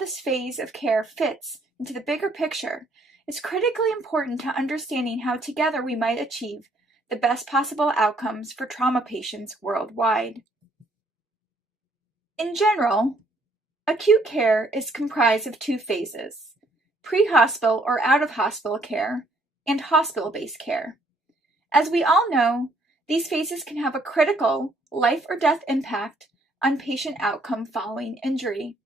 this phase of care fits into the bigger picture is critically important to understanding how together we might achieve the best possible outcomes for trauma patients worldwide. In general, acute care is comprised of two phases: pre-hospital or out-of-hospital care and hospital-based care. As we all know, these phases can have a critical life or death impact on patient outcome following injury.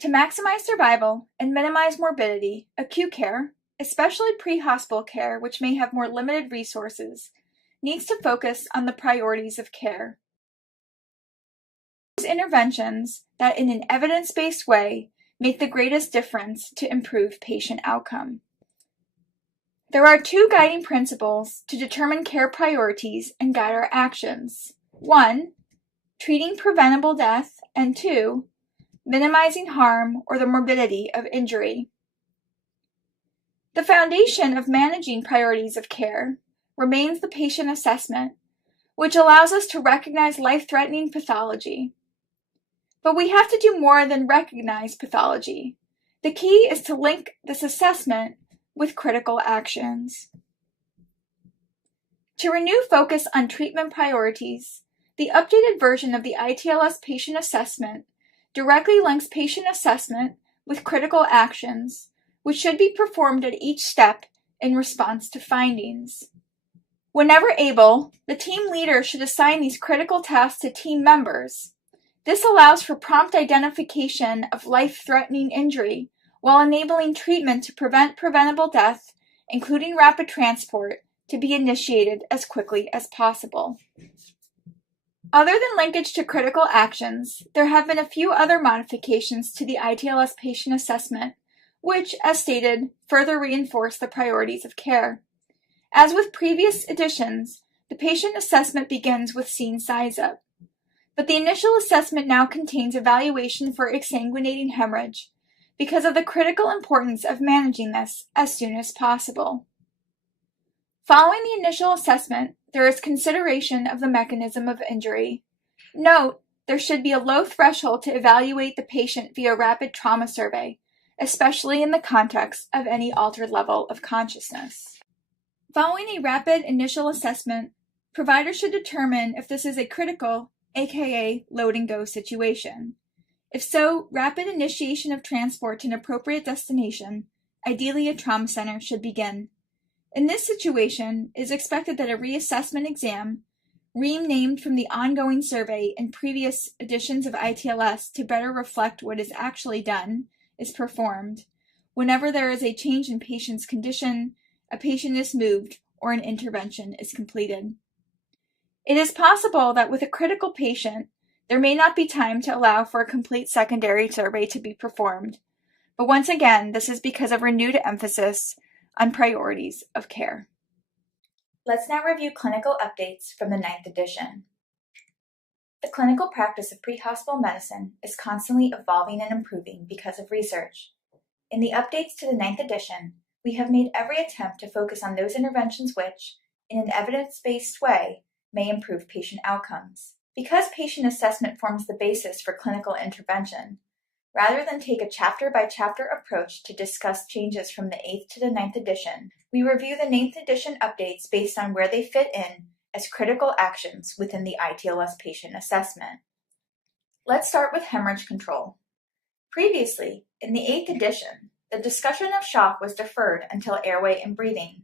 To maximize survival and minimize morbidity, acute care, especially pre-hospital care, which may have more limited resources, needs to focus on the priorities of care. Those interventions that in an evidence-based way make the greatest difference to improve patient outcome. There are two guiding principles to determine care priorities and guide our actions. 1, treating preventable death, and 2, minimizing harm or the morbidity of injury. The foundation of managing priorities of care remains the patient assessment, which allows us to recognize life-threatening pathology. But we have to do more than recognize pathology. The key is to link this assessment with critical actions. To renew focus on treatment priorities, the updated version of the ITLS patient assessment directly links patient assessment with critical actions, which should be performed at each step in response to findings. Whenever able, the team leader should assign these critical tasks to team members. This allows for prompt identification of life-threatening injury while enabling treatment to prevent preventable death, including rapid transport, to be initiated as quickly as possible. Other than linkage to critical actions, there have been a few other modifications to the ITLS patient assessment, which, as stated, further reinforce the priorities of care. As with previous editions, the patient assessment begins with scene size-up. But the initial assessment now contains evaluation for exsanguinating hemorrhage because of the critical importance of managing this as soon as possible. Following the initial assessment, there is consideration of the mechanism of injury. Note, there should be a low threshold to evaluate the patient via rapid trauma survey, especially in the context of any altered level of consciousness. Following a rapid initial assessment, providers should determine if this is a critical, aka load-and-go situation. If so, rapid initiation of transport to an appropriate destination, ideally a trauma center, should begin. In this situation, it is expected that a reassessment exam, renamed from the ongoing survey in previous editions of ITLS to better reflect what is actually done, is performed whenever there is a change in patient's condition, a patient is moved, or an intervention is completed. It is possible that with a critical patient, there may not be time to allow for a complete secondary survey to be performed, but once again, this is because of renewed emphasis on priorities of care. Let's now review clinical updates from the 9th edition. The clinical practice of pre-hospital medicine is constantly evolving and improving because of research. In the updates to the 9th edition, we have made every attempt to focus on those interventions which, in an evidence-based way, may improve patient outcomes. Because patient assessment forms the basis for clinical intervention, rather than take a chapter-by-chapter approach to discuss changes from the 8th to the 9th edition, we review the 9th edition updates based on where they fit in as critical actions within the ITLS patient assessment. Let's start with hemorrhage control. Previously, in the 8th edition, the discussion of shock was deferred until airway and breathing.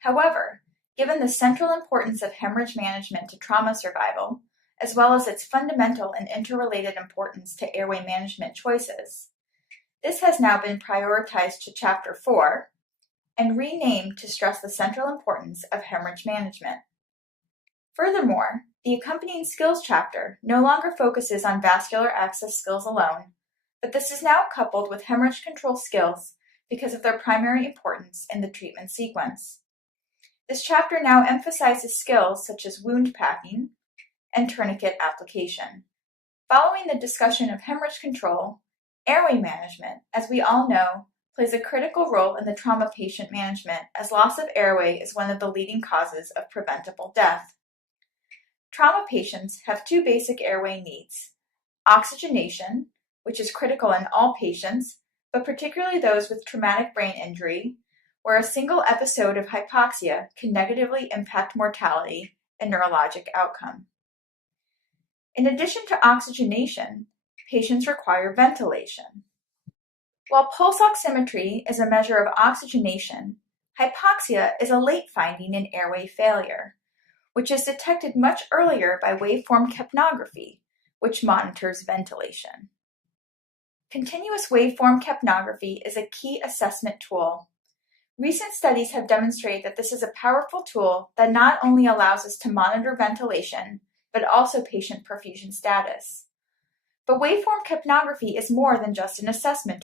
However, given the central importance of hemorrhage management to trauma survival, as well as its fundamental and interrelated importance to airway management choices, this has now been prioritized to Chapter 4 and renamed to stress the central importance of hemorrhage management. Furthermore, the accompanying skills chapter no longer focuses on vascular access skills alone, but this is now coupled with hemorrhage control skills because of their primary importance in the treatment sequence. This chapter now emphasizes skills such as wound packing and tourniquet application. Following the discussion of hemorrhage control, airway management, as we all know, plays a critical role in the trauma patient management as loss of airway is one of the leading causes of preventable death. Trauma patients have two basic airway needs: oxygenation, which is critical in all patients, but particularly those with traumatic brain injury, where a single episode of hypoxia can negatively impact mortality and neurologic outcome. In addition to oxygenation, patients require ventilation. While pulse oximetry is a measure of oxygenation, hypoxia is a late finding in airway failure, which is detected much earlier by waveform capnography, which monitors ventilation. Continuous waveform capnography is a key assessment tool. Recent studies have demonstrated that this is a powerful tool that not only allows us to monitor ventilation, but also patient perfusion status. But waveform capnography is more than just an assessment